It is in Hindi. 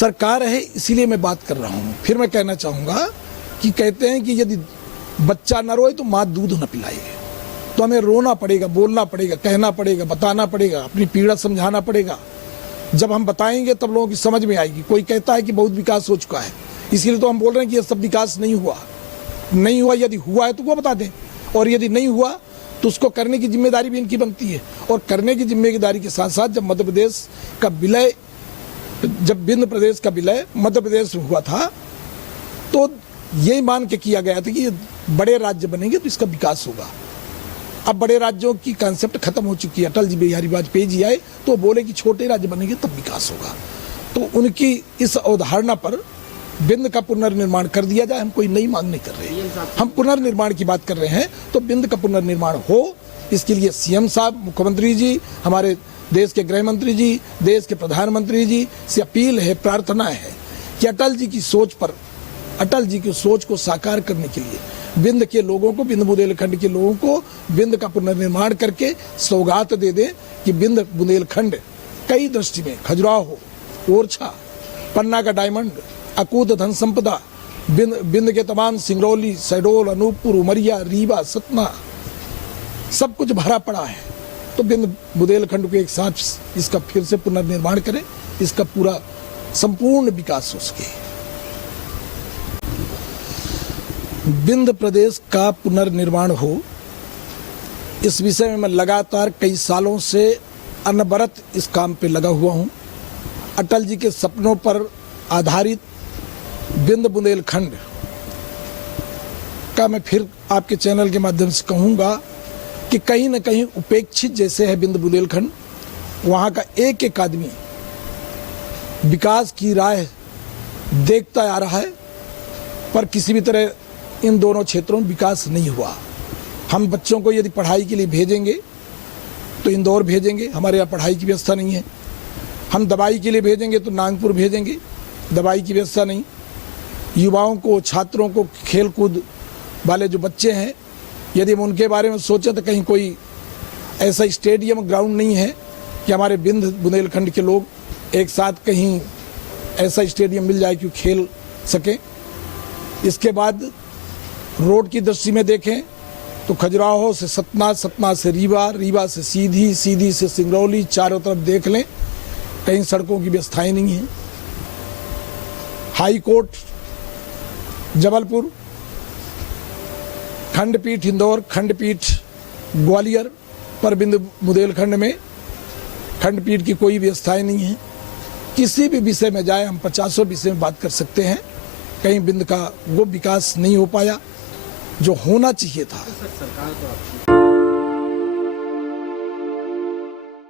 सरकार है इसीलिए मैं बात कर रहा हूँ। फिर मैं कहना चाहूँगा कि कहते हैं कि यदि बच्चा न रोए तो माँ दूध न पिलाए, तो हमें रोना पड़ेगा, बोलना पड़ेगा, कहना पड़ेगा, बताना पड़ेगा, अपनी पीड़ा समझाना पड़ेगा। जब हम बताएंगे तब लोगों की समझ में आएगी। कोई कहता है कि बहुत विकास हो चुका है, इसीलिए तो हम बोल रहे हैं कि ये सब विकास नहीं हुआ। नहीं हुआ, यदि हुआ है तो वो बता दें, और यदि नहीं हुआ तो उसको करने की जिम्मेदारी भी इनकी बनती है। और करने की जिम्मेदारी के साथ साथ जब मध्य प्रदेश का विलय, जब विंध्य प्रदेश का विलय मध्य प्रदेश में हुआ था तो यही मान के किया गया था कि बड़े राज्य बनेंगे तो इसका विकास होगा। अब बड़े राज्यों की कंसेप्ट खत्म हो चुकी है। अटल जी बिहारी वाजपेयी जी आए तो बोले कि छोटे राज्य बनेंगे तब विकास होगा। तो उनकी इस अवधारणा पर विंध्य का पुनर्निर्माण कर दिया जाए। हम कोई नई मांग नहीं कर रहे, हम पुनर्निर्माण की बात कर रहे हैं। तो विंध्य का पुनर्निर्माण हो, इसके लिए सीएम साहब, मुख्यमंत्री जी, हमारे देश के गृह मंत्री जी, देश के प्रधानमंत्री जी से अपील है, प्रार्थना है कि अटल जी की सोच पर, अटल जी की सोच को साकार करने के लिए विंध्य के लोगों को, विंध्य बुंदेलखंड के लोगों को विंध्य का पुनर्निर्माण करके सौगात दे दें कि विंध्य बुंदेलखंड कई दृष्टि में, खजुराहो, ओरछा, पन्ना का डायमंड, अकूत धन संपदा, विंध्य के तमाम सिंगरौली, शहडोल, अनूपपुर, उमरिया, रीवा, सतना, सब कुछ भरा पड़ा है। तो विंध्य बुंदेलखंड को एक साथ इसका फिर से पुनर्निर्माण करें, इसका पूरा संपूर्ण विकास हो सके। विंध्य प्रदेश का पुनर्निर्माण हो, इस विषय में मैं लगातार कई सालों से अनवरत इस काम पे लगा हुआ हूँ। अटल जी के सपनों पर आधारित विंध्य बुंदेलखंड का मैं फिर आपके चैनल के माध्यम से कहूँगा कि कहीं न कहीं उपेक्षित जैसे है विंध्य बुंदेलखंड। वहाँ का एक एक आदमी विकास की राह देखता आ रहा है, पर किसी भी तरह इन दोनों क्षेत्रों में विकास नहीं हुआ। हम बच्चों को यदि पढ़ाई के लिए भेजेंगे तो इंदौर भेजेंगे, हमारे यहाँ पढ़ाई की व्यवस्था नहीं है। हम दवाई के लिए भेजेंगे तो नागपुर भेजेंगे, दवाई की व्यवस्था नहीं। युवाओं को, छात्रों को, खेल कूद वाले जो बच्चे हैं, यदि हम उनके बारे में सोचें तो कहीं कोई ऐसा स्टेडियम, ग्राउंड नहीं है कि हमारे विंध्य बुंदेलखंड के लोग एक साथ कहीं ऐसा स्टेडियम मिल जाए कि वो खेल सकें। इसके बाद रोड की दृष्टि में देखें तो खजुराहो से सतना, सतना से रीवा, रीवा से सीधी, सीधी से सिंगरौली, चारों तरफ देख लें, कहीं सड़कों की व्यवस्थाएं नहीं है। हाई कोर्ट जबलपुर, खंडपीठ इंदौर, खंडपीठ ग्वालियर, पर विंध्य बुंदेलखंड में खंडपीठ की कोई व्यवस्थाएं नहीं है। किसी भी विषय में जाए, हम 50 विषय में बात कर सकते हैं, कहीं विंध्य का वो विकास नहीं हो पाया जो होना चाहिए था।